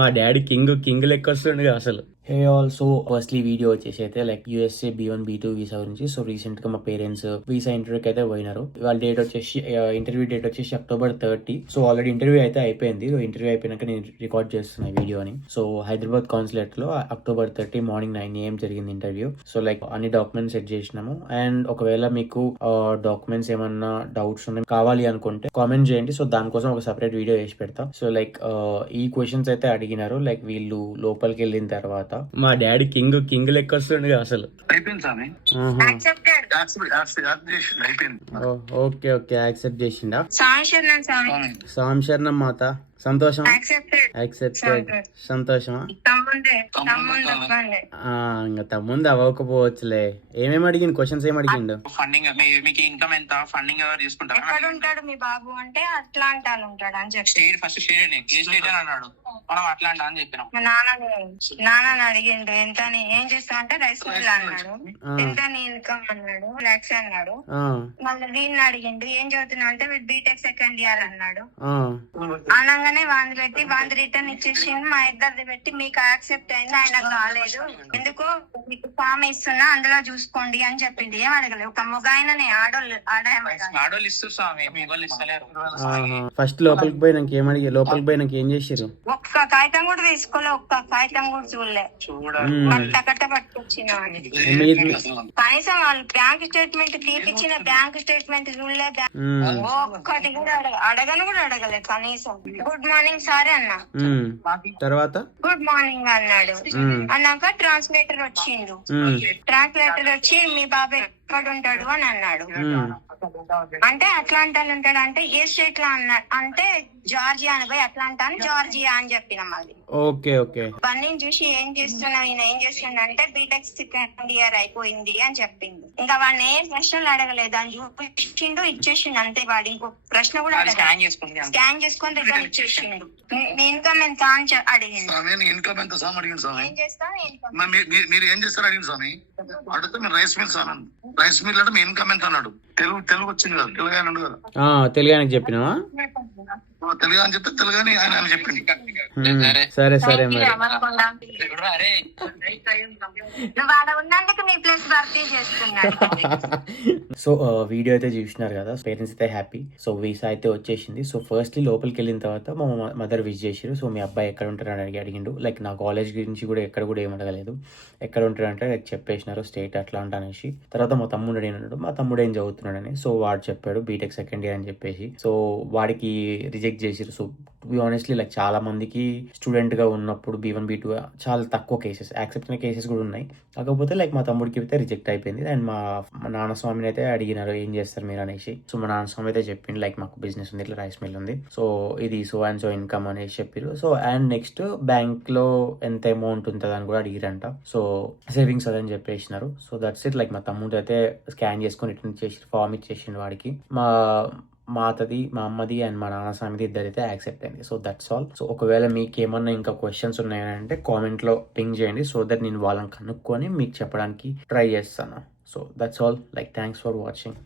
మా daddy king లెక్క వస్తుండగా అసలు. హే ఆల్సో ఫస్ట్లీ వీడియో వచ్చేసి అయితే like USA B1 B2 visa గురించి. సో రీసెంట్ గా మా పేరెంట్స్ వీసా ఇంటర్వ్యూకి అయితే పోయినారు. వాళ్ళ డేట్ వచ్చేసి ఇంటర్వ్యూ డేట్ వచ్చేసి October 30. సో ఆల్రెడీ ఇంటర్వ్యూ అయితే అయిపోయింది. ఇంటర్వ్యూ అయిపోయినాక నేను రికార్డ్ చేస్తున్నా వీడియోని. సో హైదరాబాద్ కాన్సులేట్ లో October 30 మార్నింగ్ 9 AM జరిగింది ఇంటర్వ్యూ. సో లైక్ అన్ని డాక్యుమెంట్స్ సెట్ చేసినాము. అండ్ ఒకవేళ మీకు డాక్యుమెంట్స్ ఏమన్నా డౌట్స్ ఉన్నాయి కావాలి అనుకుంటే కామెంట్ చేయండి. సో దానికోసం ఒక సెపరేట్ వీడియో చేసి పెడతా. సో లైక్ ఈ క్వశ్చన్స్ అయితే అడిగినారు. లైక్ వీళ్ళు లోపలికి వెళ్ళిన తర్వాత మా డాడీ కింగ్ లెక్క వస్తుండగా అసలు. ఓకే యాక్సెప్ట్ చేసిండా? సాంశరణం మాత సంతోషమా? యాక్సెప్టెడ్. సంతోషమా? ఇంకా తమ్ముంది అవ్వకపోవచ్చులే. ఏమేమి అడిగిండు? క్వశ్చన్స్ ఏం అడిగిండు? ఫండింగ్ మీకు ఇన్కమ్ ఎంత, ఫండింగ్ ఎవరు తీసుకుంటారు, ఎక్కడ ఉంటాడు మీ బాబు అంటే అట్లాంటి ఉంటాడు అని చెప్పి స్టేట్ ఫస్ట్ స్టేట్ అని అన్నాడు. మనం అట్లాంటి అని చెప్పినాం. నాన్న అడిగిండు ఎంత ఏం చేస్తావు అంటే రైస్ మిల్ అన్నాడు. ఎంత ఇన్కమ్ అన్నాడు, లాక్స్ అన్నాడు. మళ్ళీ దీన్ని అడిగిండు ఏం చదువుతున్నావు అంటే బీటెక్ సెకండ్ ఇయర్ అన్నాడు. అనగానే వాంది రిటర్న్ ఇచ్చేసి మా ఇద్దరిది పెట్టి మీకు యాక్సెప్ట్ అయింది, ఆయన కాలేదు, ఎందుకు మీకు ఫామ్ ఇస్తున్నా అందులో చూసుకోండి అని చెప్పింది. ఏం అడగలేదు. ఒక మొగాయనని ఆడోళ్ళు ఇస్తారు స్వామి, ఫస్ట్ లోపలికి పోయినాక ఏం అడిగి లోపలికి పోయినాక ఏం చేసారు? ఒక్క కాగితం కూడా తీసుకోలే, ఒక్క కాగితం కూడా చూడలే. కట్ట పట్టుకొచ్చిన కనీసం వాళ్ళు బ్యాంక్ స్టేట్మెంట్ తీపిచ్చిన బ్యాంక్ స్టేట్మెంట్ చూడలే. ఒక్కటి కూడా అడగను కూడా అడగలేదు కనీసం. గుడ్ మార్నింగ్ సార్ అన్న తర్వాత గుడ్ మార్నింగ్ అన్నాడు. అన్నాక ట్రాన్స్లేటర్ వచ్చిండు. ట్రాన్స్లేటర్ వచ్చి మీ బాబాయ్ ఎక్కడ ఉంటాడు అని అన్నాడు. అంటే అట్లాంటా ఉంటాడు అంటే ఏ స్టేట్ లో అన్నాడు అంటే జార్జియా అని పోయి అట్లాంటా అని జార్జియా అని చెప్పిన. మళ్ళీ బండిని చూసి ఏం చేస్తున్నావు, ఈయన ఏం చేస్తుండ అంటే బీటెక్ సెకండ్ ఇయర్ అయిపోయింది అని చెప్పింది. ఇంకా వాడిని ఏం ప్రశ్నలు అడగలేదు, అని చూపించిండు ఇచ్చేసిండు అంతే. వాడు ఇంకో ప్రశ్న కూడా స్కాన్ చేసుకొని రిటర్న్ ఇచ్చేసిండు. మీ ఇన్కమ్ ఎంత అని అడిగింది. ఇన్కమ్ ఎంత సార్ అడిగింది స్వామి. ఏం చేస్తాను మీరు ఏం చేస్తారు అడిగింది స్వామి. అడిగితే మీరు rice mill sir rice mill అంటే మీ ఇన్కమ్ ఎంత అన్నాడు. తెలుగు వచ్చింది కదా, తెలుగు ఆయన కదా. తెలుగు ఆయనకు చెప్పినావా? తెలుగు అని చెప్తే తెలుగు అని ఆయన చెప్పింది. సరే మరి సో వీడియో అయితే చూసినారు కదా, పేరెంట్స్ అయితే హ్యాపీ. సో వీసా అయితే వచ్చేసింది. సో ఫస్ట్లీ లోపలికి వెళ్ళిన తర్వాత మా మదర్ విష్ చేసారు. సో మీ అబ్బాయి ఎక్కడ ఉంటారు అని అడిగిండు. లైక్ నా కాలేజ్ గురించి కూడా ఎక్కడ కూడా ఏం అడగలేదు. ఎక్కడ ఉంటాడు అంటే లైక్ చెప్పేసినారు స్టేట్ అట్లా అంట అనేసి. తర్వాత మా తమ్ముడు అడిగినాడు, మా తమ్ముడు ఏం చదువుతున్నాడని. సో వాడు చెప్పాడు బీటెక్ సెకండ్ ఇయర్ అని చెప్పేసి. సో వాడికి రిజెక్ట్ చేసారు. So to be honestly like చాలా మందికి స్టూడెంట్ గా ఉన్నప్పుడు B1 B2 చాలా తక్కువ కేసెస్, యాక్సెప్ట్ అయిన కేసెస్ కూడా ఉన్నాయి. కాకపోతే లైక్ మా తమ్ముడికి అయితే రిజెక్ట్ అయిపోయింది. అండ్ మా నాన్న స్వామిని అయితే అడిగినారు ఏం చేస్తారు మీరు అనేసి. సో మా నాన్న స్వామి అయితే చెప్పింది లైక్ మాకు బిజినెస్ ఉంది, ఇట్లా రైస్ మిల్ ఉంది, సో ఇది సో అండ్ సో ఇన్కమ్ అనేసి చెప్పారు. సో అండ్ నెక్స్ట్ బ్యాంక్ లో ఎంత అమౌంట్ ఉంటుంది అని కూడా అడిగిరంట. సో సేవింగ్స్ అదని చెప్పేసినారు. So that's it. లైక్ మా తమ్ముడు అయితే స్కాన్ చేసుకొని రిటర్న్ ఇచ్చేసి ఫామ్ ఇచ్చేసిండు వాడికి. మా అమ్మది అండ్ మా నాన్న స్వామిది ఇద్దరైతే యాక్సెప్ట్ అయింది. So that's all. సో ఒకవేళ మీకు ఏమన్నా ఇంకా క్వశ్చన్స్ ఉన్నాయంటే కామెంట్ లో పింగ్ చేయండి. సో దట్ నేను వాళ్ళని కనుక్కొని మీకు చెప్పడానికి ట్రై చేస్తాను. So that's all. Like thanks for watching.